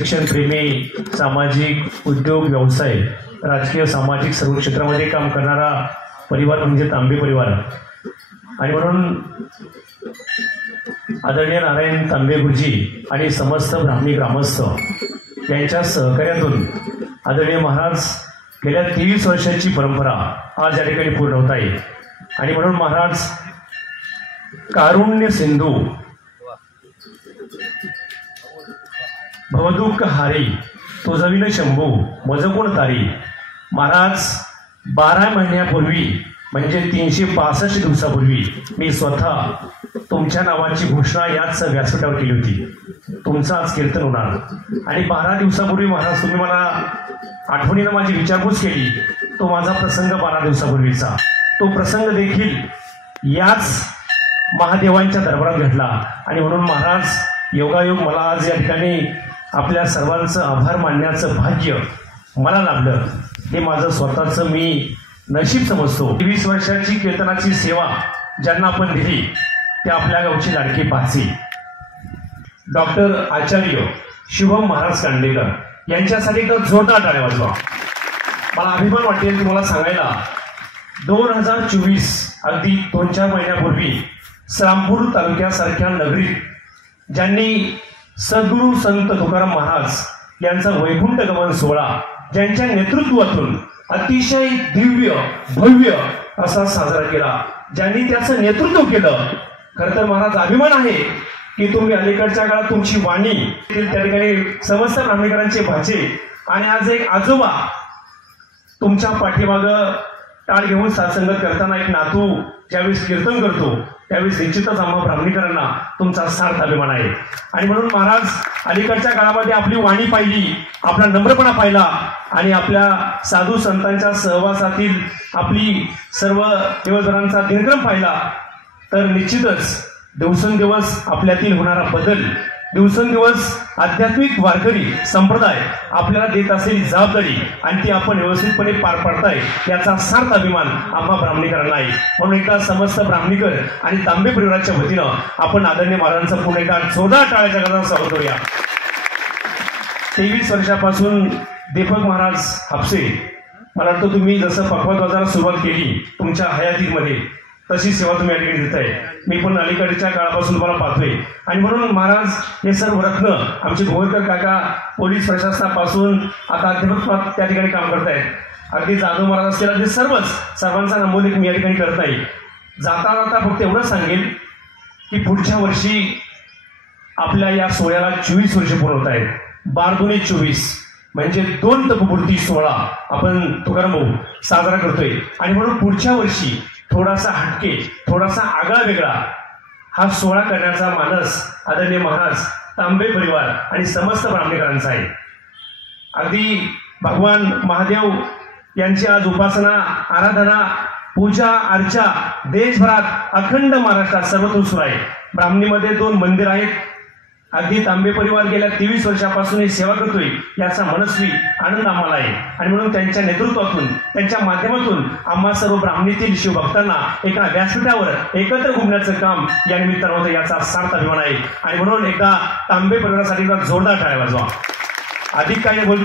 शिक्षणप्रेमी, सामाजिक, उद्योग, व्यवसाय, राजकीय, सामाजिक सर्व क्षेत्रामध्ये काम करणारा परिवार म्हणजे तांबे परिवार. आणि म्हणून आदरणीय नारायण तांबे गुरुजी आणि समस्त ब्राह्मणी ग्रामस्थ यांच्या सहकार्यातून आदरणीय महाराज गेल्या 23 वर्षाची परंपरा आज या ठिकाणी पूर्ण होत आहे. आणि म्हणून महाराज कारुण्य सिंधू, भवदुःख हारी, तुझविन शंभू मज कोण तारी. महाराज 12 महिन्यापूर्वी म्हणजे 365 दिवसापूर्वी मी स्वतः तुमच्या नावाची घोषणा याच व्यासपीठावर केली होती. तुमचं आज कीर्तन होणार. आणि 12 दिवसापूर्वी महाराज तुम्ही मला आठवणीनं माझी विचारपूस केली. तो माझा प्रसंग 12 दिवसापूर्वीचा, तो प्रसंग देखील याच महादेवांच्या दरबारात घडला. आणि म्हणून महाराज योगायोग मला आज या ठिकाणी आपल्या सर्वांचं आभार मानण्याचं भाग्य मला लाभलं. हे माझं स्वतःचं मी नशीब समजतो. 23 वर्षाची कीर्तनाची सेवा ज्यांना आपण दिली ते आपल्या गावची लाडकी पाची डॉक्टर आचार्य शुभम महाराज कांडेकर यांच्यासाठी तर जोरदार टाळ्या वाजवा. मला अभिमान वाटेल तुम्हाला सांगायला, 2024 अगदी 2-4 महिन्यापूर्वी श्रामपूर तालुक्यासारख्या नगरीत ज्यांनी सद्गुरू संत तुकाराम महाराज यांचा वैकुंठ गमन सोहळा ज्यांच्या नेतृत्वातून अतिशय दिव्य भव्य असा साजरा केला, ज्यांनी त्याचं नेतृत्व केलं. खरं तर महाराज अभिमान आहे की तुम्ही अलीकडच्या काळात तुमची वाणी त्या ठिकाणी समस्त ब्राह्मणीकरांचे भाचे आणि आज एक आजोबा तुमच्या पाठीमागं टाळ घेऊन साथसंगत करताना एक नातू ज्यावेळेस कीर्तन करतो त्यावेळेस निश्चितच आम्हा ब्राह्मणीकरांना तुमचा सार्थ अभिमान आहे. आणि म्हणून महाराज अलीकडच्या काळामध्ये आपली वाणी पाहिली, आपला नम्रपणा पाहिला आणि आपल्या साधू संतांच्या सहवासातील आपली सर्व दिवसभरांचा दिनक्रम पाहिला, तर निश्चितच दिवसेंदिवस आपल्यातील होणारा बदल, दिवसेंदिवस आध्यात्मिक वारकरी संप्रदाय आपल्याला देत असलेली जबाबदारी आणि ती आपण व्यवस्थितपणे पार पाडताय याचा सार्थ अभिमान आम्हा ब्राह्मणीकरांना आहे. म्हणून एकदा समस्त ब्राह्मणीकर आणि तांबे परिवाराच्या वतीनं आपण आदरणीय महाराजांचं पुन्हा एकदा जोरदार टाळ्याच्या गजरात स्वागत करूया. 23 वर्षापासून दीपक महाराज हापसे, मला वाटतं तुम्ही जसं पखवाज सुरुवात केली तुमच्या हयातीमध्ये तशी सेवा तुम्ही या ठिकाणी देताय. मी पण अलीकडच्या काळापासून तुम्हाला पाहतोय. आणि म्हणून महाराज हे सर्व रत्न आमचे गोवरकर काका पोलीस प्रशासनापासून आता अध्यापक त्या ठिकाणी काम करतायत. अगदी जाधव महाराज असलेला ते सर्वांचा नमोदित मी या ठिकाणी करत नाही. जाता जाता फक्त एवढं सांगेल की पुढच्या वर्षी आपल्या या सोहळ्याला 24 वर्ष पूर्ण होत आहेत. 12×2=24 म्हणजे 2 तपपूर्ती सोहळा आपण तुकाराम भाऊ साजरा करतोय. आणि म्हणून पुढच्या वर्षी थोडासा हटके, थोडासा आगळा वेगळा हा सोहळा करण्याचा मानस आदरणीय महाराज तांबे परिवार आणि समस्त ब्राह्मणीकरांचा आहे. अगदी भगवान महादेव यांची आज उपासना, आराधना, पूजा अर्चा देशभरात अखंड महाराष्ट्रात सर्वत्र सुरू आहे. ब्राह्मणीमध्ये 2 मंदिर आहेत. अगदी तांबे परिवार गेल्या 23 वर्षापासून ही सेवा करतोय याचा मनस्वी आनंद आम्हाला आहे. आणि म्हणून त्यांच्या नेतृत्वातून, त्यांच्या माध्यमातून आम्हा सर्व ब्राह्मणीतील शिवभक्तांना एका व्यासपीठावर एकत्र घुमण्याचं काम या निमित्तानं होतं याचा सार्थ अभिमान आहे. आणि म्हणून एकदा तांबे परिवारासाठी जोरदार टाळ्या वाजवा. अधिक काही बोल